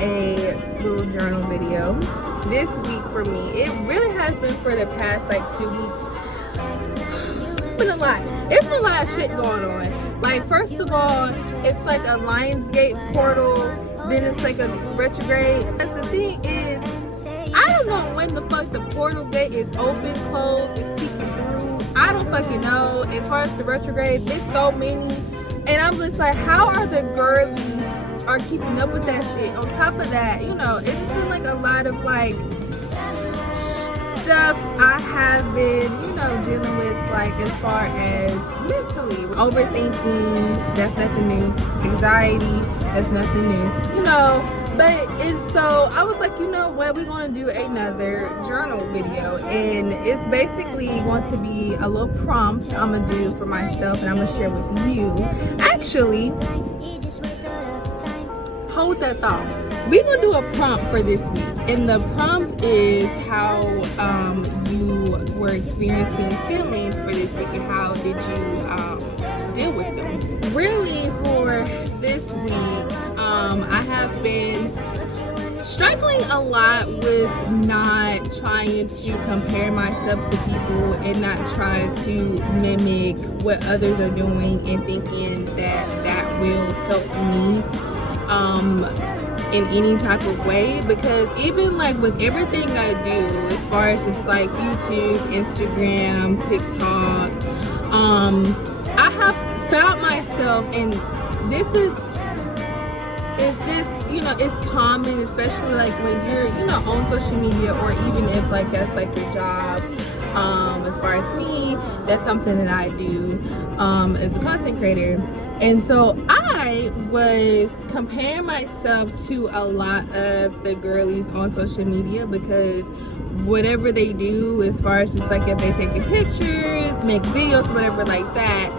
a little journal video. This week for me, it really has been for the past like 2 weeks. It's been a lot. It's a lot of shit going on. Like, first of all, it's like a Lionsgate portal, then it's like a retrograde. That's the thing is, I don't know when the fuck the portal gate is open, closed, is peeking through. I don't fucking know. As far as the retrograde, it's so many. And I'm just like, how are the girlies are keeping up with that shit? On top of that, you know, it's been like a lot of like stuff I have been, you know, dealing with, like as far as mentally. Overthinking, that's nothing new. Anxiety, that's nothing new. You know, but it's so, I was like, you know what, we're going to do another journal video. And it's basically going to be a little prompt I'm going to do for myself and I'm going to share with you. Actually, hold that thought. We're going to do a prompt for this week. And the prompt is how you were experiencing feelings for this week and how did you deal with them. Really, for this week, I have been struggling a lot with not trying to compare myself to people and not trying to mimic what others are doing and thinking that that will help me in any type of way. Because even like with everything I do, as far as just like YouTube, Instagram, TikTok, I have found myself, and this is, it's just, you know, it's common, especially like when you're, you know, on social media, or even if like that's like your job. As far as me, that's something that I do as a content creator. And so I was comparing myself to a lot of the girlies on social media, because whatever they do, as far as just like if they taking pictures, make videos, whatever like that,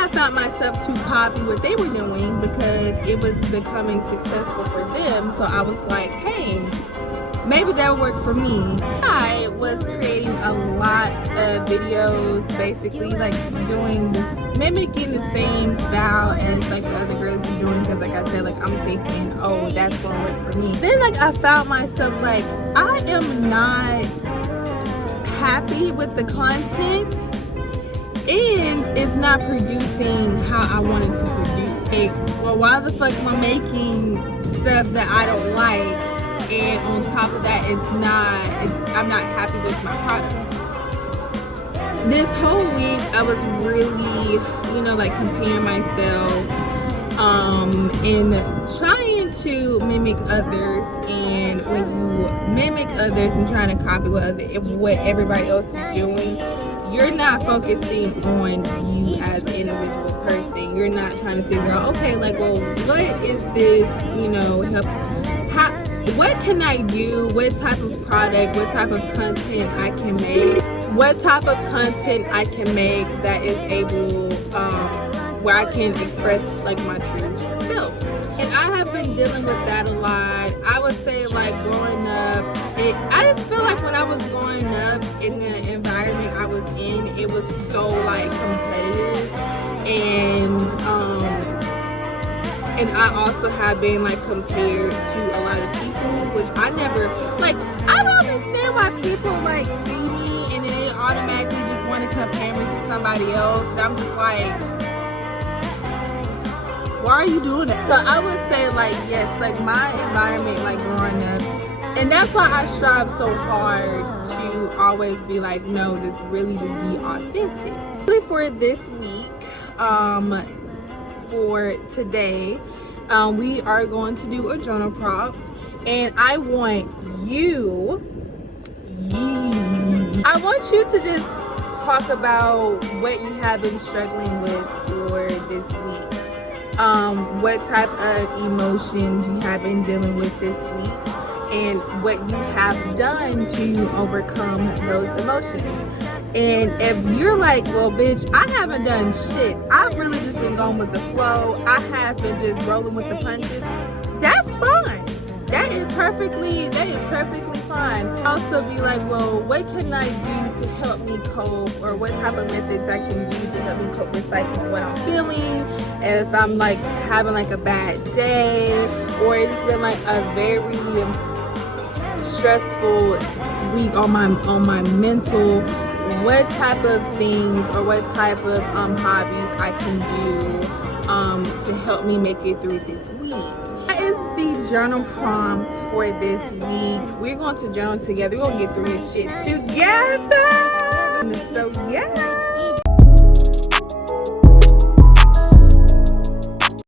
I found myself to copy what they were doing because it was becoming successful for them. So I was like, hey, maybe that would work for me. I was creating a lot of videos, basically like doing this, mimicking the same style as like the other girls were doing, because like I said, like I'm thinking, oh, that's gonna work for me. Then like I found myself like, I am not happy with the content, and it's not producing how I wanted to produce. Like, well, why the fuck am I making stuff that I don't like? And on top of that, I'm not happy with my product. This whole week, I was really, you know, like comparing myself and trying to mimic others. And when you mimic others and trying to copy what everybody else is doing, you're not focusing on you as an individual person. You're not trying to figure out, okay, like, well, what is this, you know, what can I do? What type of product, what type of content I can make? What type of content I can make that is able, where I can express like my true self. And I have been dealing with that a lot. I would say like growing up, I just feel like when I was growing up in the environment I was in, it was so like competitive. And I also have been like compared to a lot of people, which I never, like, I don't understand why people like see me and then they automatically just want to compare me to somebody else. And I'm just like, why are you doing that? So I would say like, yes, like my environment, like growing up, and that's why I strive so hard to always be like, no, just really just be authentic. Really for this week, for today, we are going to do a journal prompt, and I want you to just talk about what you have been struggling with for this week. What type of emotions you have been dealing with this week, and what you have done to overcome those emotions. And if you're like, well, bitch, I haven't done shit, I've really just been going with the flow, I have been just rolling with the punches, that's fine. That is perfectly fine. Also be like, well, what can I do to help me cope, or what type of methods I can do to help me cope with like what I'm feeling, if I'm like having like a bad day, or it's been like a very stressful week on my mental. What type of things or what type of hobbies I can do to help me make it through this week. That is the journal prompt for this week. We're going to journal together. We're going to get through this shit together. So yeah.